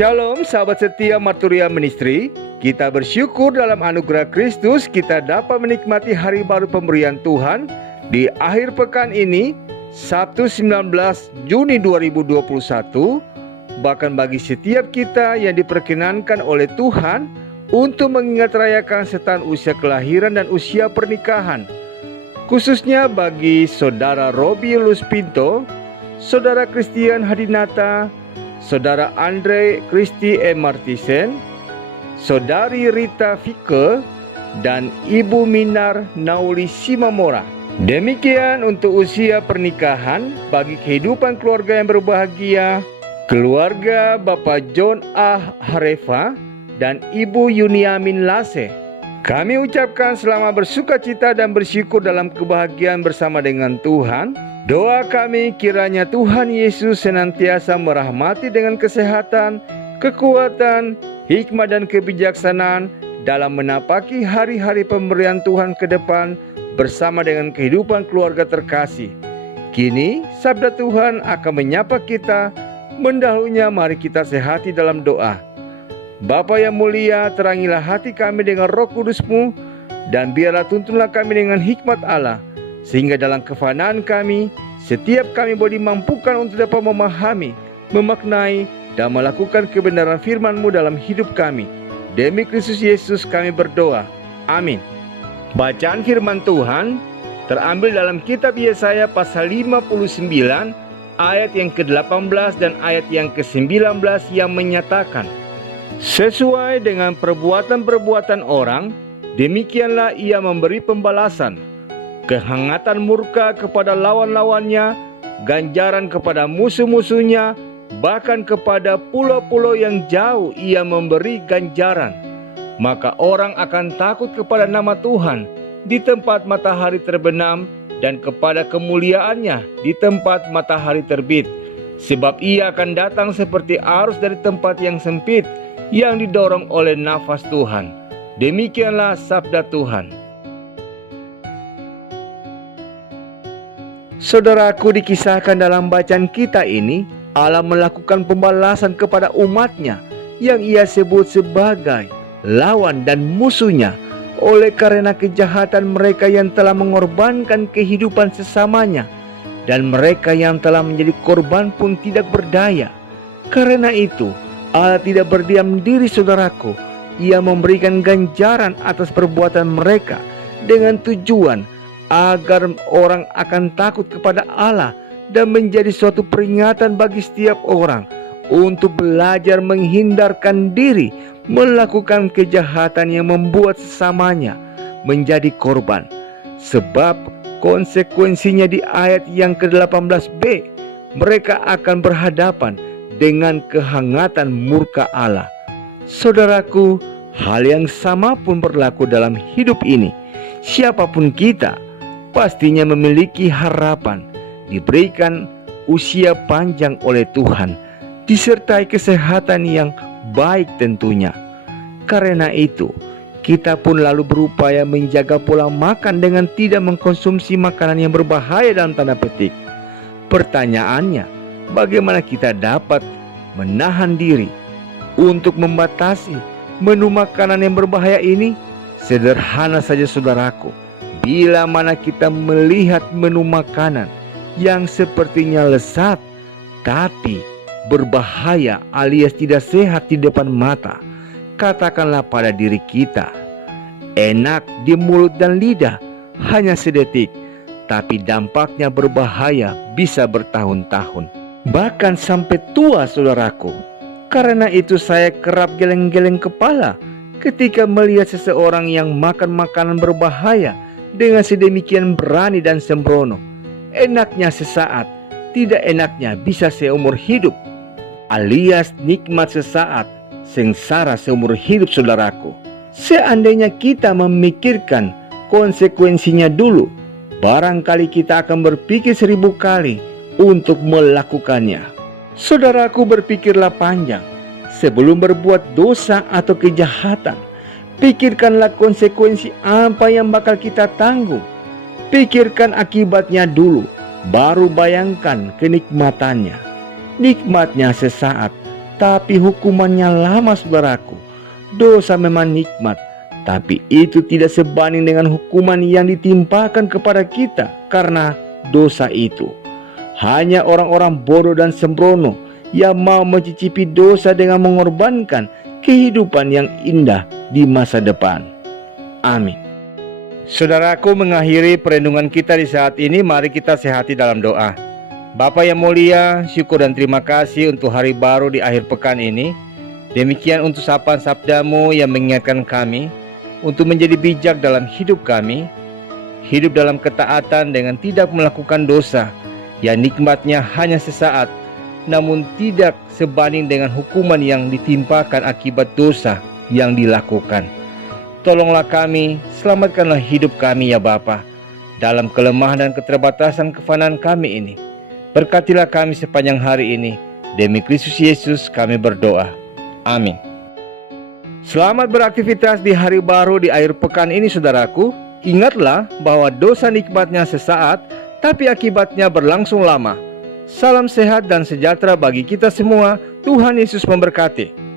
Shalom sahabat setia Marturia Ministry. Kita bersyukur dalam anugerah Kristus kita dapat menikmati hari baru pemberian Tuhan di akhir pekan ini, Sabtu 19 Juni 2021. Bahkan bagi setiap kita yang diperkenankan oleh Tuhan untuk mengingat rayakan serta usia kelahiran dan usia pernikahan, khususnya bagi Saudara Robi Lus Pinto, Saudara Christian Hadinata, Saudara Andre Kristi M. Martisen, Saudari Rita Fike, dan Ibu Minar Nauli Simamora. Demikian untuk usia pernikahan bagi kehidupan keluarga yang berbahagia, keluarga Bapak John A. Harefa dan Ibu Yuniamin Lase. Kami ucapkan selamat bersukacita dan bersyukur dalam kebahagiaan bersama dengan Tuhan. Doa kami kiranya Tuhan Yesus senantiasa merahmati dengan kesehatan, kekuatan, hikmat dan kebijaksanaan dalam menapaki hari-hari pemberian Tuhan ke depan bersama dengan kehidupan keluarga terkasih. Kini sabda Tuhan akan menyapa kita. Mendahulunya mari kita sehati dalam doa. Bapa yang mulia, terangilah hati kami dengan Roh Kudus-Mu, dan biarlah tuntunlah kami dengan hikmat Allah, sehingga dalam kefanaan kami, setiap kami boleh dimampukan untuk dapat memahami, memaknai, dan melakukan kebenaran firman-Mu dalam hidup kami. Demi Kristus Yesus kami berdoa. Amin. Bacaan firman Tuhan terambil dalam kitab Yesaya pasal 59 ayat yang ke-18 dan ayat yang ke-19 yang menyatakan, sesuai dengan perbuatan-perbuatan orang, demikianlah ia memberi pembalasan. Kehangatan murka kepada lawan-lawannya, ganjaran kepada musuh-musuhnya, bahkan kepada pulau-pulau yang jauh ia memberi ganjaran. Maka orang akan takut kepada nama Tuhan di tempat matahari terbenam dan kepada kemuliaannya di tempat matahari terbit. Sebab ia akan datang seperti arus dari tempat yang sempit yang didorong oleh nafas Tuhan. Demikianlah sabda Tuhan. Saudaraku, dikisahkan dalam bacaan kita ini, Allah melakukan pembalasan kepada umatnya yang ia sebut sebagai lawan dan musuhnya oleh karena kejahatan mereka yang telah mengorbankan kehidupan sesamanya, dan mereka yang telah menjadi korban pun tidak berdaya. Karena itu Allah tidak berdiam diri, saudaraku. Ia memberikan ganjaran atas perbuatan mereka dengan tujuan agar orang akan takut kepada Allah dan menjadi suatu peringatan bagi setiap orang untuk belajar menghindarkan diri melakukan kejahatan yang membuat sesamanya menjadi korban. Sebab konsekuensinya di ayat yang ke-18b, mereka akan berhadapan dengan kehangatan murka Allah. Saudaraku, hal yang sama pun berlaku dalam hidup ini. Siapapun kita pastinya memiliki harapan diberikan usia panjang oleh Tuhan, disertai kesehatan yang baik tentunya. Karena itu, kita pun lalu berupaya menjaga pola makan dengan tidak mengkonsumsi makanan yang berbahaya dalam tanda petik. Pertanyaannya, bagaimana kita dapat menahan diri untuk membatasi menu makanan yang berbahaya ini? Sederhana saja, saudaraku. Bila mana kita melihat menu makanan yang sepertinya lezat tapi berbahaya alias tidak sehat di depan mata, katakanlah pada diri kita, enak di mulut dan lidah hanya sedetik, tapi dampaknya berbahaya bisa bertahun-tahun, bahkan sampai tua, saudaraku. Karena itu saya kerap geleng-geleng kepala ketika melihat seseorang yang makan makanan berbahaya dengan sedemikian berani dan sembrono. Enaknya sesaat, tidak enaknya bisa seumur hidup, alias nikmat sesaat, sengsara seumur hidup, saudaraku. Seandainya kita memikirkan konsekuensinya dulu, barangkali kita akan berpikir 1000 kali untuk melakukannya. Saudaraku, berpikirlah panjang sebelum berbuat dosa atau kejahatan. Pikirkanlah konsekuensi apa yang bakal kita tanggung. Pikirkan akibatnya dulu, baru bayangkan kenikmatannya. Nikmatnya sesaat, tapi hukumannya lama, saudaraku. Dosa memang nikmat, tapi itu tidak sebanding dengan hukuman yang ditimpakan kepada kita karena dosa itu. Hanya orang-orang bodoh dan sembrono yang mau mencicipi dosa dengan mengorbankan kehidupan yang indah di masa depan. Amin. Saudaraku, mengakhiri perenungan kita di saat ini, mari kita sehati dalam doa. Bapa yang mulia, syukur dan terima kasih untuk hari baru di akhir pekan ini. Demikian untuk sapaan sabdamu yang mengingatkan kami untuk menjadi bijak dalam hidup kami, hidup dalam ketaatan dengan tidak melakukan dosa yang nikmatnya hanya sesaat, namun tidak sebanding dengan hukuman yang ditimpakan akibat dosa yang dilakukan. Tolonglah kami, selamatkanlah hidup kami ya Bapa, dalam kelemahan dan keterbatasan kefanaan kami ini. Berkatilah kami sepanjang hari ini. Demi Kristus Yesus kami berdoa. Amin. Selamat beraktivitas di hari baru di akhir pekan ini, saudaraku. Ingatlah bahwa dosa nikmatnya sesaat, tapi akibatnya berlangsung lama. Salam sehat dan sejahtera bagi kita semua. Tuhan Yesus memberkati.